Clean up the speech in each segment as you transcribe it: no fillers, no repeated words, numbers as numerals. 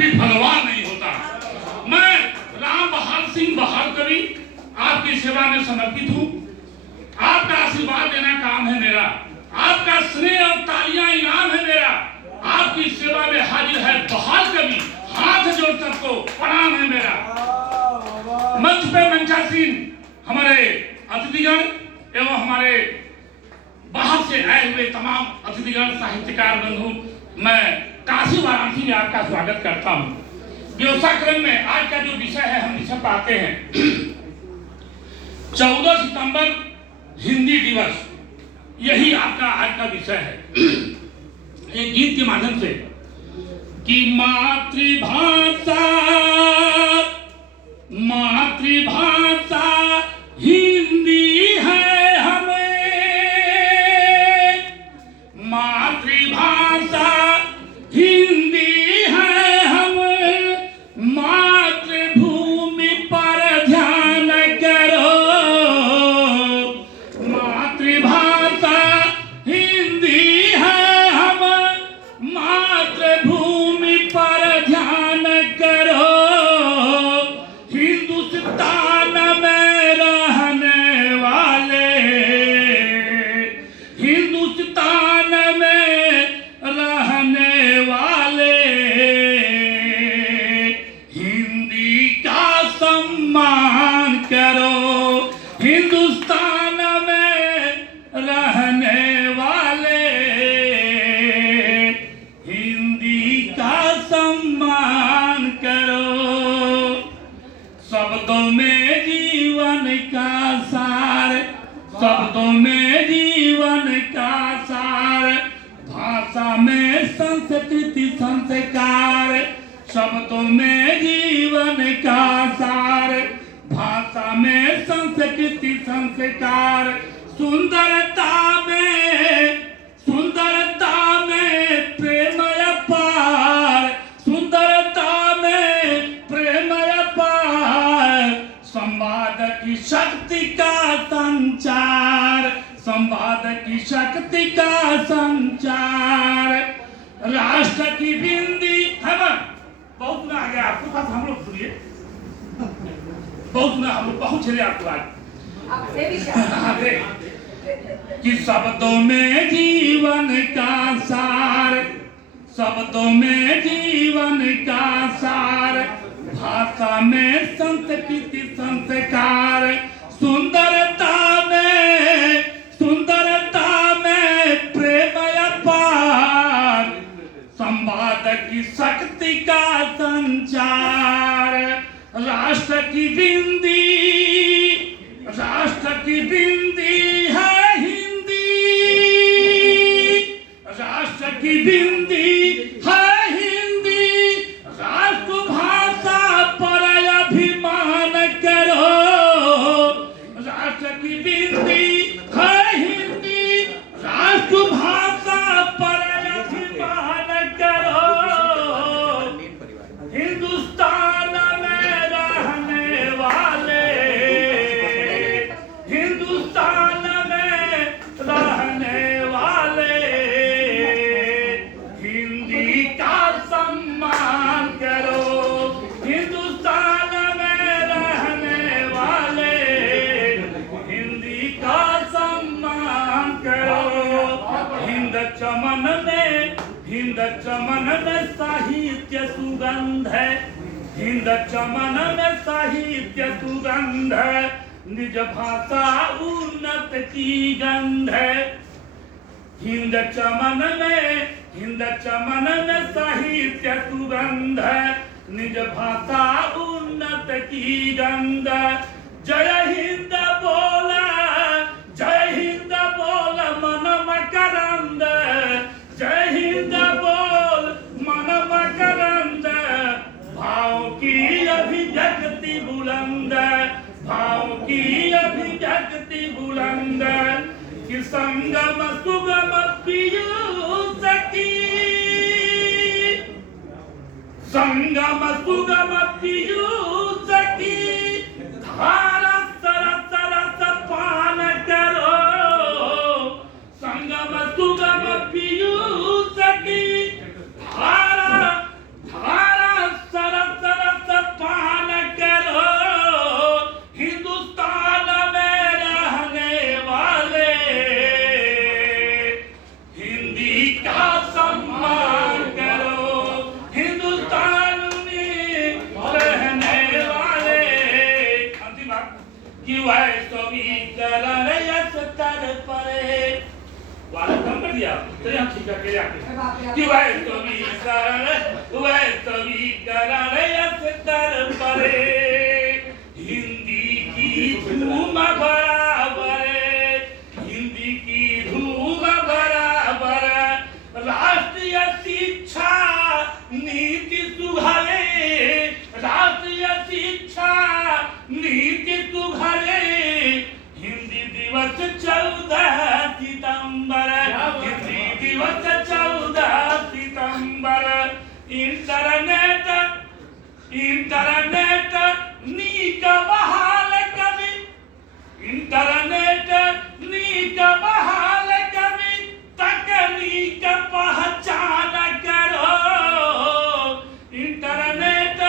भी भगवान नहीं होता। मैं राम बहादुर सिंह बहादुर कवि आपकी सेवा में समर्पित हूँ। आपका आशीर्वाद देना काम है मेरा, आपका स्नेह और तालियां इनाम है मेरा। आपकी सेवा में हाजिर है बहादुर कवि, हाथ जोड़ सबको प्रणाम है मेरा। मंच पे मंचासीन हमारे अतिथिगण एवं हमारे बाहर से आए हुए तमाम अतिथिगण साहित्यकार बंधु, मैं काशी वाराणसी में आपका स्वागत करता हूँ। व्यवस्था क्रम में आज का जो विषय है हम विषय पाते हैं 14 सितंबर हिंदी दिवस, यही आपका आज का विषय है। एक गीत के माध्यम से कि मातृभाषा मातृभाषा हिंदी है हमें, मातृभाषा हिंदी है हमें, मातृभूमि पर ध्यान करो, मातृभाषा हिंदी है हमें, मातृभूमि पर ध्यान करो, हिंदुस्तान में रहने वाले, हिंदुस्तान में रहने वाले, हिंदी का सम्मान करो, हिंदुस्तान में रहने वाले, हिंदी का सम्मान करो। शब्दों में जीवन का सार, शब्दों में जीवन का सार, भाषा में संस्कृति संस्कार, शब्दों में जीवन का सार, भाषा में संस्कृति संस्कार, सुंदरता में प्रेम अपार, सुंदरता में प्रेम अपार, संवाद की शक्ति का संचार, संवाद की शक्ति का संचार, राष्ट्र की बिंदी है। बहुत सुना आ गया आपको पास, हम लोग सुनिए, बहुत सुना हम लोग, बहुत चले आपको आज कि शब्दों में जीवन का सार, शब्दों में जीवन का सार, भाषा में संस्कृति संस्कार, सुंदरता में प्रेम अपार, संवाद की शक्ति का संचार, राष्ट्र की बिंदी है हिंदी, राष्ट्र की बिंदी है हिंदी, राष्ट्रभाषा पर अभिमान करो, राष्ट्र की बिंदी है हिंदी, राष्ट्रभाषा पर अभिमान करो, हिंदुस्तान में रहने वाले, हिंदुस्तान में रहने वाले, हिंदी का सम्मान करो, हिंदुस्तान में रहने वाले, हिंदी का सम्मान करो। हिंद चमन में साहित्य सुगंध है, हिंद चमन में साहित्य सुगंध है, निज भाषा उन्नत की गंध है, हिंद चमन में साहित्य सुगंध है, निज भाषा उन्नत की गंध। जय हिंद बोला मन मकरंद, जय हिंद बोल मन मकरंद, भाव की अभिव्यक्ति बुलंद, भाव की अभिव्यक्ति बुलंद, कि संगम सुगम पीयूष की, संगम सुगम पीयूष की, धारा सरस रस पान करो, संगम सुगम पीयूष की, धारा चलिए हम ठीक है आते कि वह कवि करण अस्तर परे हिंदी की धूम बराबर हिंदी की धूम बराबर राष्ट्रीय शिक्षा नीति सुधारे राष्ट्रीय शिक्षा नीति सुधारे हिंदी दिवस 14 सितंबर हिंदी दिवस 14 सितंबर इंटरनेट नीक बहाल कवि इंटरनेट नीक बहाल कवि तकनीक पहचान करो इंटरनेट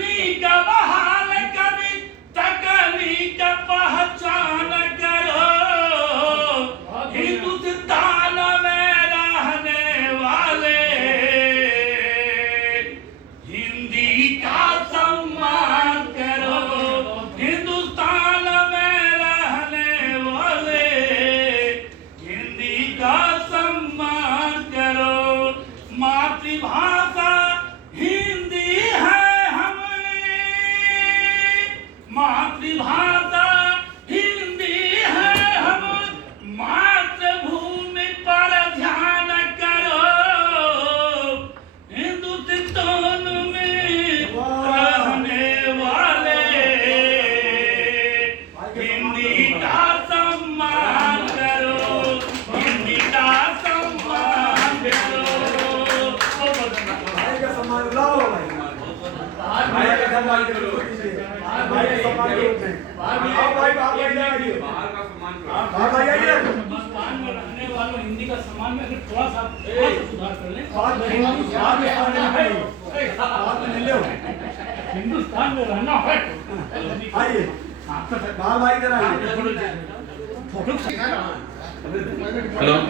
नीक बहाल कवि तकनीक पहचान करो हिंदुस्तान में रहने वाले हिंदी का सम्मान करो हिंदुस्तान में रहने वाले हिंदी का सम्मान करो मातृभाषा हिंदी है हमारी मातृभाषा हिंदी है हम मातृभूमि पर ध्यान करो हिंदुस्तान में रहने वाले हिंदी का सम्मान करो हिंदी का सम्मान करो भाई का सम्मान लाओ भाई का सम्मान करो भाई का सम्मान करो आओ भाई बाहर आइए बाहर का सम्मान करो बाहर आइए हिंदुस्तान में रहने वालों हिंदी का सम्मान में अगर थोड़ा सा सुधार कर लें बात नहीं लो हिंदुस्तान में रहना है आइए बाहर भाई इधर आइए फोटो हेलो